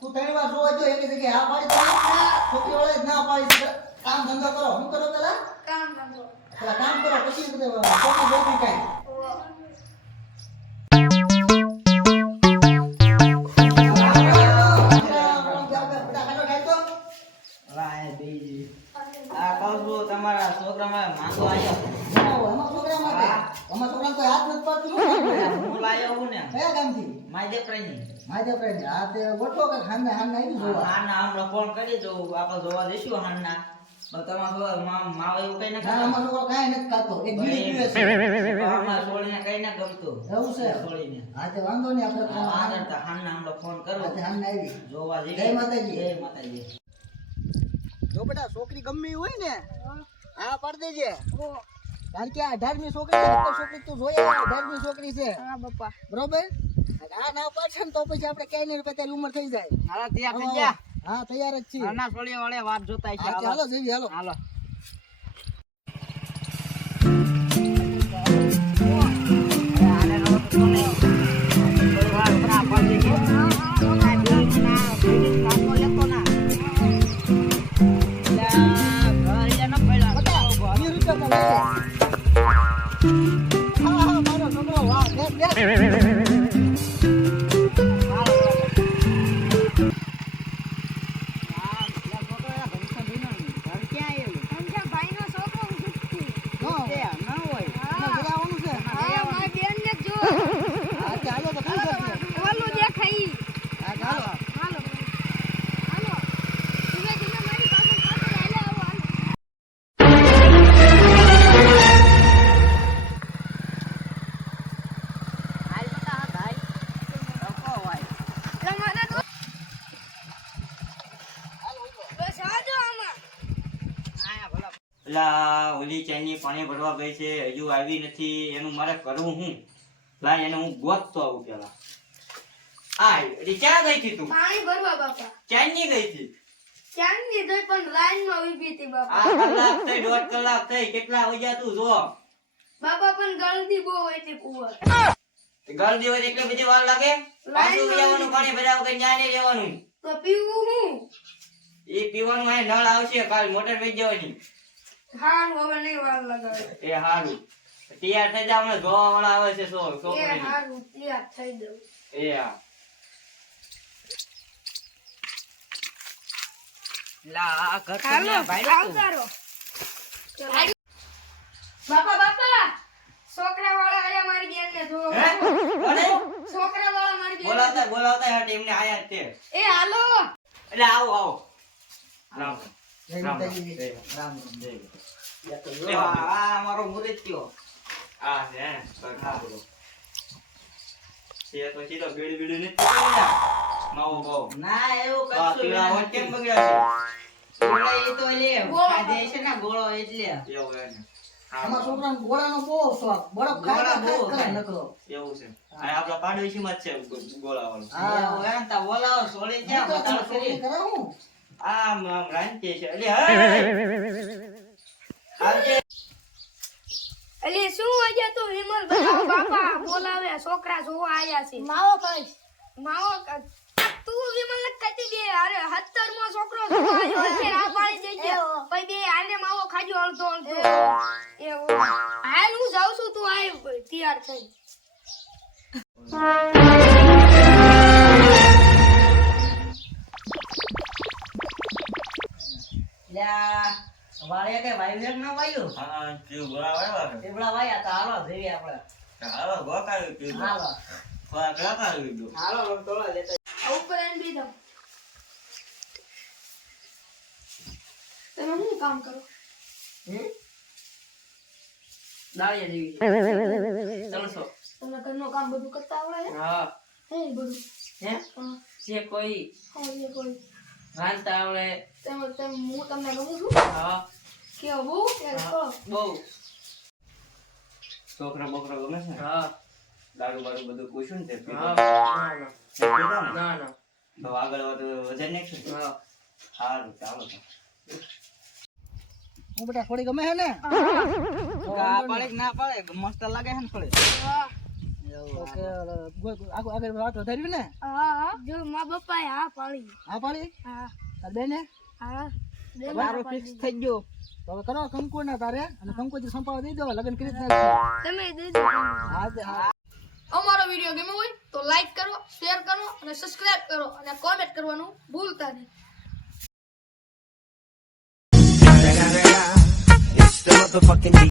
તું ત્રણ વાર જોવા જો એક જગ્યાએ હા પાડી તો છોકરી વાળા જ ના પાડી છે. કામ ધંધો કરો શું કરો પેલા કામ ધંધો પેલા કામ કરો પછી છોકરી બોલતી કાંઈ તમારા છોકરામાં માંગો આવ્યો અમારા છોકરા માટે અમારા છોકરા કોઈ હાથ નથી પાડતું હું લાયો હું ને કયા ગામથી માધેપરાની માધવભાઈ આ તે ગોઠવો કે હાને આવી જોવા હાના હમણાં ફોન કરી દઉં આપણે જોવા જઈશું હાના તમારા માવા એવું કઈ ના અમારો છોકરો કાંઈ નથી ખાતો એક બીડી પીવે છે અમારા છોડીને કઈ ના ગમતું એવું છે છોડીને હા તે વાંધો નહીં આપણે હાના હમણાં ફોન કરો હા તે હાને આવી જોવા જઈએ જય માતાજી. જય માતાજી જો બેટા છોકરી ગમે હોય ને હા પાડ દેજે કારણ કે આ 18મી છોકરી છે તો છોકરી તું જોઈએ 18મી છોકરી છે હા બાપા બરોબર આ ના પાડશે ને તો પછી આપણે કઈ નહીં પતાની ઉંમર થઈ જાય હાલો તૈયાર થઈ ગયા હા તૈયાર જ છીએ હાના છોડીએ વાળે વાત જોતા છે હા, હાલો જઈએ હાલો હાલો ભાઈનો છોકરો ઉઠતી ઓલું દેખાઈ હાલો હાલો ધીમે ધીમે મારી પાસે હાલે આવો હાલો તમારે તો બસ આજો આમાં પેલા ઓલી ચાઈની પાણી ભરવા ગઈ છે હજુ આવી નથી એનું મારે કરવું હું લાય એને હું ગોતતો આવું પેલા આ એલી ક્યાં ગઈ હતી તું પાણી ભરવા બાપા ચાઈની ગઈ હતી ચાંદની દઈ પણ લાઈનમાં ઊભી હતી બાપા આ કલાક થઈ 1.5 કલાક થઈ કેટલા વાગ્યા તું જો બાપા પણ ગળદી બહુ હતી કુંવર ગરદી હોય એટલે બધી વાર લાગે પાછું જવાનું પાણી ભર્યા વગર ન્યા નહીં રહેવાનું તો પીવું હું એ પીવાનું અહીં નળ આવશે કાલ મોટર વેચ જવાની હારું હવે નહીં વાર લગાવે એ હારું તૈયાર થઈ જા હમણાં જોવા વાળા આવે છે એ છોકરી હારું તૈયાર થઈ દઉં એ હા લા ઘર હાલો આવતારો બાપા બાપા છોકરા વાળા આયા મારી બેન ને જો હે કોને છોકરા વાળા મારી બેન બોલાવતા આ ટીમને આયા જ તે એ હાલો એટલે આવો આવો રામ જય રામ માતાજી. જય રામ જય આ અમારો મુરત્યો આ ને સરખા બોલો તે તો સીધો બીડી બીડી નથી પકડ્યા માવો બાવો ના એવું આ કશું પીળા હોટ કેમ બગડ્યા ગોળો એ તો લે ગોળો. ખાધે છે ને ગોળો એટલે છે એવું એને અમારા છોકરાને ગોળાનો બહુ શોખ બરફ ગોળા ખાય બહુ કરે ખાય. નકરો એવું છે આ આપડા પાડોશીમાં જ છે ગોળા વાળો હા. એવું એમ તા બોલાવો છોડી હું જ્યાં તો બતાવો છોકરી કરી કરાવું આમ રાંચે છે એટલે હે આવજે અલી શું વાગ્યા તું વિમલ બતાવો બાપા બોલાવે છોકરા જોવા આયા છે માવો કઈશ માવો તું વિમલ ને કતી દે અરે 17મો છોકરો જોવા આયો છે આ પાડી દેજે પછી બે આને માવો ખાજો અડધો અડધો એવું હાલ હું જાઉં છું તું આય તૈયાર થઈ લ્યા વાળે કે વાયુ ના વાયુ હા કેવું ગોળા વાળવા ટીબડા વાયા તા હાલો જઈએ આપણે હાલો ગોકાયું કીધું હાલો ખોરાક રાખાયું કીધું હાલો તોળા લેતા આ ઉપર એન બી દમ તમે શું કામ કરો દાળિયા જેવી છે 300 તમને ઘરનું કામ બધું કરતા આવડે છે હા હું બધું હે છે કોઈ હા એ કોઈ રાંધતા આવડે તેમ હું તમને ગમું છું હા કેવો બહુ ત્યારે કહો બહુ છોકરા બોકરા ગમે છે ને હા દારૂ બારૂ બધું પૂછ્યું ને તે હા પીધા? પીધા ને? ના ના તો આગળ વજન નાખશું હા સારું ચાલો તો. હું બેટા થોડી ગમે છે ને આ પાડે કે ના પાડે મસ્ત લાગે છે ને થોડી વાહ એવું ઓકે આગળ વાત વધારવી ને જો મા બાપાએ હા પાડી. હા પાડી હા તાર બેને હા મારો ફિક્સ થઈ ગયો તો હવે કરો કંકુ ના તારે અને કંકુજી સંપાવા દઈ દો લગ્ન કરી જ નાખજો તમે દઈ દો. હા અમારો વિડીયો ગમ્યો હોય તો લાઈક કરો, શેર કરો અને સબસ્ક્રાઇબ કરો અને કોમેન્ટ કરવાનું ભૂલતા નહીં. It's the motherfucking